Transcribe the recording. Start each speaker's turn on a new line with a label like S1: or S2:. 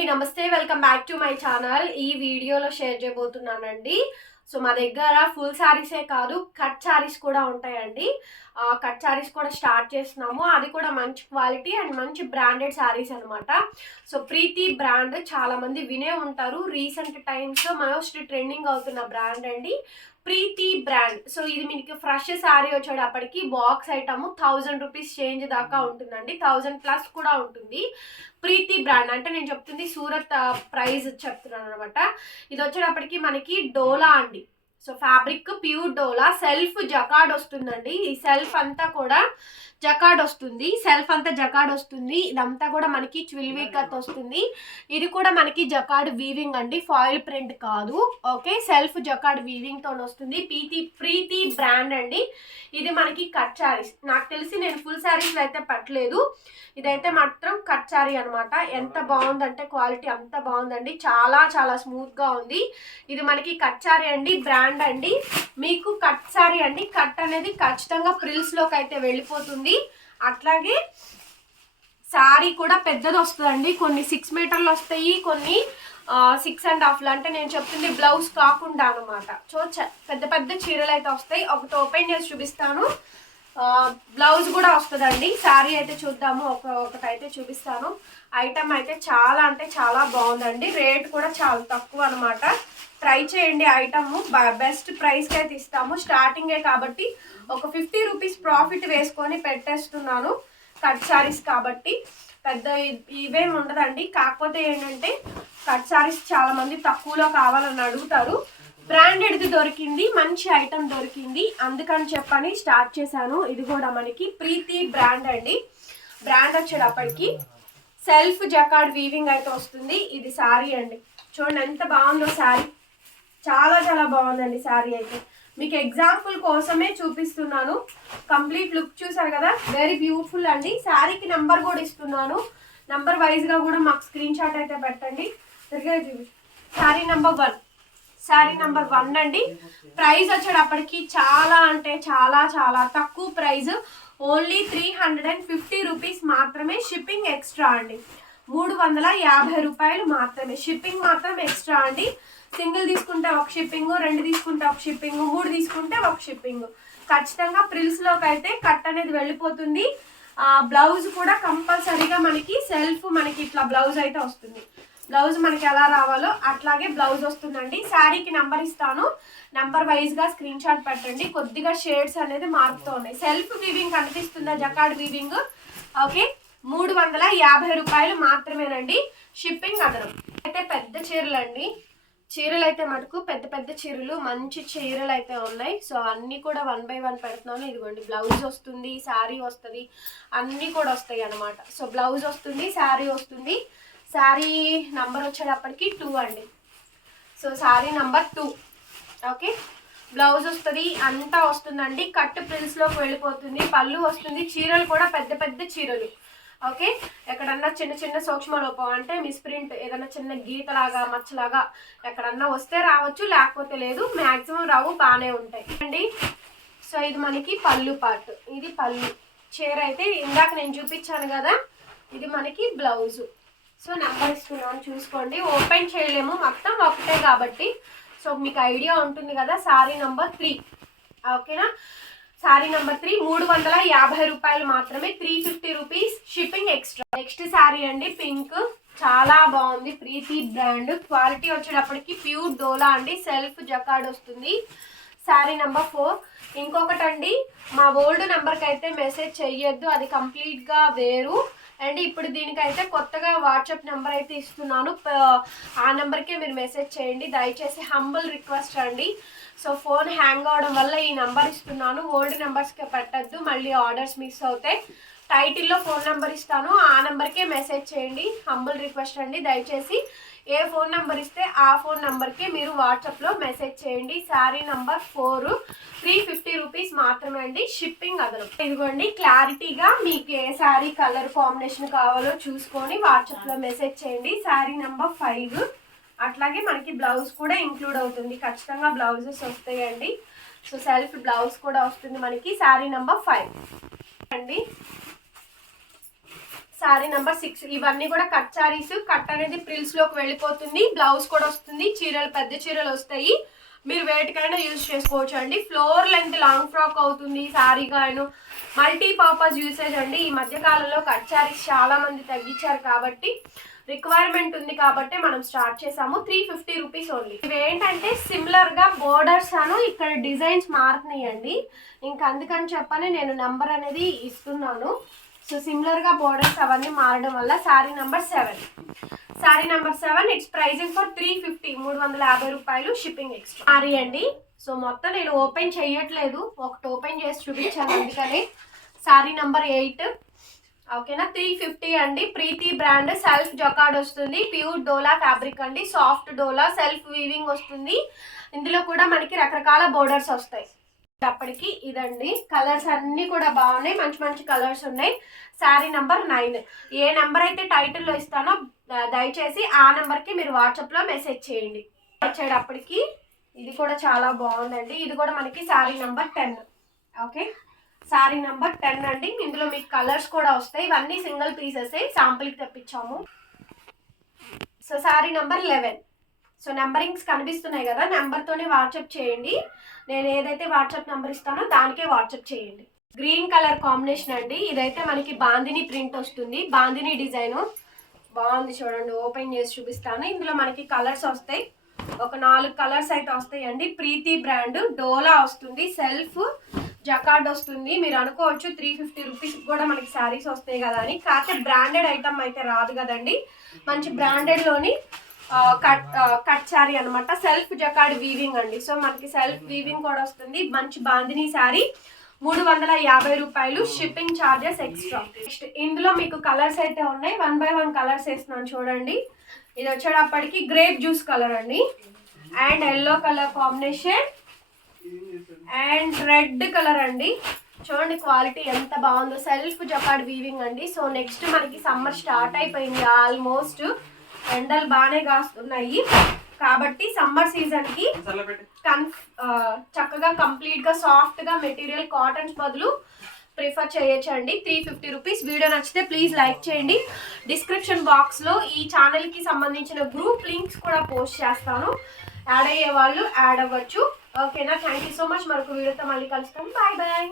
S1: అండి నమస్తే welcome back to my channel. ఈ వీడియోలో షేర్ చేయబోతున్నానండి. సో మా దగ్గర ఫుల్ శారీసే కాదు కట్ శారీస్ కూడా ఉంటాయండి. కట్ శారీస్ కూడా స్టార్ట్ చేస్తున్నాము. అది కూడా మంచి క్వాలిటీ అండ్ మంచి బ్రాండెడ్ శారీస్ అనమాట సో ప్రీతి బ్రాండ్ చాలామంది వినే ఉంటారు. రీసెంట్ టైమ్స్లో మోస్ట్ ట్రెండింగ్ అవుతున్న బ్రాండ్ అండి. ప్రీతి బ్రాండ్. సో ఇది మీకు ఫ్రెష్ శారీ వచ్చేటప్పటికి box item thousand rupees change దాకా ఉంటుందండి. థౌజండ్ ప్లస్ కూడా ఉంటుంది. ప్రీతి బ్రాండ్. అంటే నేను చెప్తుంది సూరత్ ప్రైస్ చెప్తున్నాను అనమాట ఇది వచ్చేటప్పటికి మనకి డోలా అండి. So fabric pure dola. Self jacquard వస్తుందండి. ఈ సెల్ఫ్ అంతా కూడా జకాడ్ వస్తుంది. సెల్ఫ్ అంతా జకాడ్ వస్తుంది. ఇదంతా కూడా మనకి ట్విల్ కత్ వస్తుంది. ఇది కూడా మనకి జకాడ్ వీవింగ్ అండి. ఫాయిల్ ప్రింట్ కాదు. ఓకే? సెల్ఫ్ జకాడ్ వీవింగ్తో వస్తుంది. ప్రీతి ప్రీతి బ్రాండ్ అండి. ఇది మనకి కట్ శారీస్. నాకు తెలిసి నేను ఫుల్ శారీస్ అయితే పట్టలేదు. ఇదైతే మాత్రం కట్ శారీ అనమాట ఎంత బాగుందంటే క్వాలిటీ అంత బాగుందండి. చాలా చాలా స్మూత్గా ఉంది. ఇది మనకి కట్ శారీ అండి. బ్రాండ్ అండి మీకు కట్ శారీ అండి కట్ అనేది ఖచ్చితంగా ప్రిల్స్లోకి అయితే వెళ్ళిపోతుంది. అట్లాగే శారీ కూడా పెద్దది వస్తుందండి. కొన్ని సిక్స్ మీటర్లు వస్తాయి కొన్ని సిక్స్ అండ్ హాఫ్లో అంటే నేను చెప్తుంది బ్లౌజ్ కాకుండా అనమాట సో చ- పెద్ద పెద్ద చీరలు అయితే వస్తాయి. ఒకటి ఓపెన్ చేసి చూపిస్తాను. బ్లౌజ్ కూడా వస్తుందండి. శారీ అయితే చూద్దాము. ఒక ఒకటి అయితే చూపిస్తాను. ఐటమ్ అయితే చాలా అంటే చాలా బాగుందండి. రేట్ కూడా చాలా తక్కువ అనమాట ట్రై చేయండి ఐటమ్. బెస్ట్ ప్రైస్కి అయితే ఇస్తాము. స్టార్టింగే కాబట్టి ఒక ఫిఫ్టీ రూపీస్ ప్రాఫిట్ వేసుకొని పెట్టేస్తున్నాను. కట్ శారీస్ కాబట్టి పెద్ద ఇవేం ఉండదండి. కాకపోతే ఏంటంటే కట్ శారీస్ చాలామంది తక్కువలో కావాలని అడుగుతారు. బ్రాండెడ్ది దొరికింది మంచి ఐటమ్ దొరికింది. అందుకని చెప్పని స్టార్ట్ చేశాను. ఇది కూడా మనకి ప్రీతి బ్రాండ్ అండి. బ్రాండ్ వచ్చేటప్పటికి సెల్ఫ్ జకాడ్ వీవింగ్ అయితే వస్తుంది. ఇది శారీ అండి. చూడండి ఎంత బాగుందో శారీ చాలా చాలా బాగుందండి శారీ అయితే. మీకు ఎగ్జాంపుల్ కోసమే చూపిస్తున్నాను. కంప్లీట్ లుక్ చూసారు కదా? వెరీ బ్యూటిఫుల్ అండి. శారీకి నెంబర్ కూడా ఇస్తున్నాను. నెంబర్ వైజ్గా కూడా మాకు స్క్రీన్ షాట్ అయితే పెట్టండి. సరిగ్గా చూపి. Sari number one. Sari number one అండి. ప్రైస్ వచ్చేటప్పటికి చాలా అంటే చాలా చాలా తక్కువ price only three hundred and fifty rupees మాత్రమే షిప్పింగ్ ఎక్స్ట్రా అండి. మూడు వందల యాభై రూపాయలు మాత్రమే. షిప్పింగ్ మాత్రం ఎక్స్ట్రా అండి. సింగిల్ తీసుకుంటే ఒక షిప్పింగ్ రెండు తీసుకుంటే ఒక షిప్పింగ్ మూడు తీసుకుంటే ఒక షిప్పింగ్ ఖచ్చితంగా ప్రిల్స్లోకి అయితే కట్ అనేది వెళ్ళిపోతుంది. బ్లౌజ్ కూడా కంపల్సరీగా మనకి సెల్ఫ్ మనకి ఇట్లా బ్లౌజ్ అయితే వస్తుంది. బ్లౌజ్ మనకి ఎలా రావాలో అట్లాగే బ్లౌజ్ వస్తుందండి. శారీకి నెంబర్ ఇస్తాను. నెంబర్ వైజ్గా స్క్రీన్ షాట్ పెట్టండి. కొద్దిగా షేడ్స్ అనేది మారుతూ ఉన్నాయి. సెల్ఫ్ వీవింగ్ కనిపిస్తుందా? Jacquard weaving. ఓకే. మూడు వందల యాభై రూపాయలు మాత్రమేనండి. షిప్పింగ్ అదనం అయితే పెద్ద చీరలు అండి చీరలు అయితే మటుకు పెద్ద పెద్ద చీరలు మంచి చీరలు అయితే ఉన్నాయి. సో అన్నీ కూడా వన్ బై వన్ పెడుతున్నాను. ఇదిగోండి బ్లౌజ్ వస్తుంది శారీ వస్తుంది. అన్నీ కూడా వస్తాయి అన్నమాట సో బ్లౌజ్ వస్తుంది శారీ వస్తుంది. శారీ నంబర్ వచ్చేటప్పటికి టూ అండి. So sari number two. Okay? Blouse వస్తుంది అంతా వస్తుందండి. కట్ ప్రిల్స్లోకి వెళ్ళిపోతుంది పళ్ళు వస్తుంది చీరలు కూడా పెద్ద పెద్ద చీరలు. ఓకే? ఎక్కడన్నా చిన్న చిన్న సూక్ష్మ లోపం అంటే మిస్ప్రింట్ ఏదన్నా చిన్న గీతలాగా మచ్చలాగా ఎక్కడన్నా వస్తే రావచ్చు లేకపోతే లేదు మ్యాక్సిమం రావు బాగానే ఉంటాయి. అండి సో ఇది మనకి పళ్ళు పార్ట్ ఇది పళ్ళు. చీర అయితే ఇందాక నేను చూపించాను కదా ఇది మనకి బ్లౌజు. సో నెంబర్ ఇస్తున్నాను చూసుకోండి. ఓపెన్ చేయలేము మొత్తం ఒకటే కాబట్టి. సో మీకు ఐడియా ఉంటుంది కదా శారీ నెంబర్ త్రీ. ఓకేనా? శారీ నెంబర్ త్రీ మూడు వందల యాభై రూపాయలు మాత్రమే three fifty rupees shipping extra next sari అండి పింక్. చాలా బాగుంది ప్రీతి బ్రాండ్. క్వాలిటీ వచ్చేటప్పటికి ప్యూర్ డోలా అండి సెల్ఫ్ జకాడ్ వస్తుంది. Sari number four. ఇంకొకటి అండి మా ఓల్డ్ నెంబర్కి అయితే మెసేజ్ చెయ్యొద్దు అది కంప్లీట్గా వేరు. అండ్ ఇప్పుడు దీనికైతే కొత్తగా వాట్సాప్ నెంబర్ అయితే ఇస్తున్నాను. ఆ నెంబర్కే మీరు మెసేజ్ చేయండి. దయచేసి హంబుల్ రిక్వెస్ట్ అండి. సో ఫోన్ హ్యాంగ్ అవడం వల్ల ఈ నెంబర్ ఇస్తున్నాను. ఓల్డ్ నెంబర్స్కి పెట్టద్దు. మళ్ళీ ఆర్డర్స్ మిస్ అవుతాయి టైటిల్లో ఫోన్ నెంబర్ ఇస్తాను. ఆ నెంబర్కే మెసేజ్ చేయండి. హంబుల్ రిక్వెస్ట్ అండి. దయచేసి ఏ ఫోన్ నెంబర్ ఇస్తే ఆ ఫోన్ నెంబర్కి మీరు వాట్సాప్లో మెసేజ్ చేయండి. Sari number four three fifty rupees మాత్రమే అండి. షిప్పింగ్ అదనం ఇదిగోండి క్లారిటీగా మీకు ఏ శారీ కలర్ కాంబినేషన్ కావాలో చూసుకొని వాట్సాప్లో మెసేజ్ చేయండి. Sari number five. అట్లాగే మనకి బ్లౌజ్ కూడా ఇంక్లూడ్ అవుతుంది. ఖచ్చితంగా బ్లౌజెస్ వస్తాయండి. సో సెల్ఫ్ బ్లౌజ్ కూడా వస్తుంది మనకి. Sari number five. అండి. Sari number six. ఇవన్నీ కూడా కట్ శారీస్ కట్ అనేది ప్రిల్స్లోకి వెళ్ళిపోతుంది. బ్లౌజ్ కూడా వస్తుంది. చీరలు పెద్ద చీరలు వస్తాయి. మీరు వేటికైనా యూజ్ చేసుకోవచ్చు అండి. ఫ్లోర్ లెంత్ లాంగ్ ఫ్రాక్ అవుతుంది. శారీ గాను మల్టీ పర్పస్ యూసేజ్ అండి. ఈ మధ్యకాలంలో కట్ శారీస్ చాలా మంది తగ్గించారు కాబట్టి రిక్వైర్మెంట్ ఉంది కాబట్టి మనం స్టార్ట్ చేసాము. త్రీ ఫిఫ్టీ రూపీస్ ఓన్లీ ఇవి ఏంటంటే సిమిలర్గా బోర్డర్స్ అను ఇక్కడ డిజైన్స్ మారుతున్నాయండి. ఇంకా అందుకని చెప్పని నేను నెంబర్ అనేది ఇస్తున్నాను. సో సిమిలర్గా బోర్డర్స్ అవన్నీ మారడం వల్ల sari number seven sari number seven it's pricing for three fifty మూడు వందల యాభై రూపాయలు షిప్పింగ్ ఎక్స్ట్రా శారీ అండి. సో మొత్తం నేను ఓపెన్ చేయట్లేదు. ఒకటి ఓపెన్ చేసి చూపించాను అందుకని. శారీ నెంబర్ ఎయిట్ ఓకేనా త్రీ ఫిఫ్టీ అండి. ప్రీతి బ్రాండ్ సెల్ఫ్ జొకాడ్ వస్తుంది. ప్యూర్ డోలా ఫ్యాబ్రిక్ అండి. సాఫ్ట్ డోలా సెల్ఫ్ వీవింగ్ వస్తుంది. ఇందులో కూడా మనకి రకరకాల బోర్డర్స్ వస్తాయి. అప్పటికి ఇదండి. కలర్స్ అన్నీ కూడా బాగున్నాయి. మంచి మంచి కలర్స్ ఉన్నాయి. శారీ నెంబర్ నైన్ ఏ నెంబర్ అయితే టైటిల్లో ఇస్తానో దయచేసి ఆ నెంబర్కి మీరు వాట్సాప్లో మెసేజ్ చేయండి. వచ్చేటప్పటికి ఇది కూడా చాలా బాగుందండి. ఇది కూడా మనకి sari number ten okay sari number ten అండి. ఇందులో మీకు కలర్స్ కూడా వస్తాయి. ఇవన్నీ సింగిల్ పీసెస్ శాంపుల్కి తెప్పించాము. So sari number eleven so numberings కనిపిస్తున్నాయి కదా నెంబర్తోనే వాట్సాప్ చేయండి. నేను ఏదైతే వాట్సాప్ నెంబర్ ఇస్తానో దానికే వాట్సాప్ చేయండి. గ్రీన్ కలర్ కాంబినేషన్ అండి. ఇదైతే మనకి బాందిని ప్రింట్ వస్తుంది. బాందిని డిజైను బాగుంది చూడండి ఓపెన్ చేసి చూపిస్తాను. ఇందులో మనకి కలర్స్ వస్తాయి. ఒక నాలుగు కలర్స్ అయితే వస్తాయండి. ప్రీతి బ్రాండ్ డోలా వస్తుంది. సెల్ఫ్ జకార్డ్ వస్తుంది. మీరు అనుకోవచ్చు త్రీ ఫిఫ్టీ రూపీస్ కూడా మనకి శారీస్ వస్తాయి కదా అని. కాకపోతే బ్రాండెడ్ ఐటమ్ అయితే రాదు కదండి. మంచి బ్రాండెడ్లోని కట్ కట్ శారీ అనమాట సెల్ఫ్ జకాడ్ వీవింగ్ అండి. సో మనకి సెల్ఫ్ వీవింగ్ కూడా వస్తుంది. మంచి బాందిని శారీ. మూడు వందల యాభై రూపాయలు షిప్పింగ్ ఛార్జెస్ ఎక్స్ట్రా. నెక్స్ట్ ఇందులో మీకు కలర్స్ అయితే ఉన్నాయి. వన్ బై వన్ కలర్స్ వేస్తున్నాను చూడండి. ఇది వచ్చేటప్పటికి గ్రేప్ జ్యూస్ కలర్ అండి. And yellow colour combination. And red colour అండి. చూడండి క్వాలిటీ ఎంత బాగుందో. సెల్ఫ్ జపాడ్ వీవింగ్ అండి. సో నెక్స్ట్ మనకి సమ్మర్ స్టార్ట్ అయిపోయింది ఆల్మోస్ట్. ఎండలు బాగానే కాస్తున్నాయి. కాబట్టి సమ్మర్ సీజన్కి కన్ ఆ, చక్కగా కంప్లీట్గా సాఫ్ట్గా మెటీరియల్ కాటన్స్ బదులు ప్రిఫర్ చేయొచ్చండి. Three fifty rupees. వీడియో నచ్చితే ప్లీజ్ లైక్ చేయండి. డిస్క్రిప్షన్ బాక్స్లో ఈ ఛానల్కి సంబంధించిన గ్రూప్ లింక్స్ కూడా పోస్ట్ చేస్తాను. యాడ్ అయ్యే వాళ్ళు యాడ్ అవ్వచ్చు. ఓకేనా? Thank you so much. మరొక వీడియోతో మళ్ళీ కలుస్తాం. Bye bye.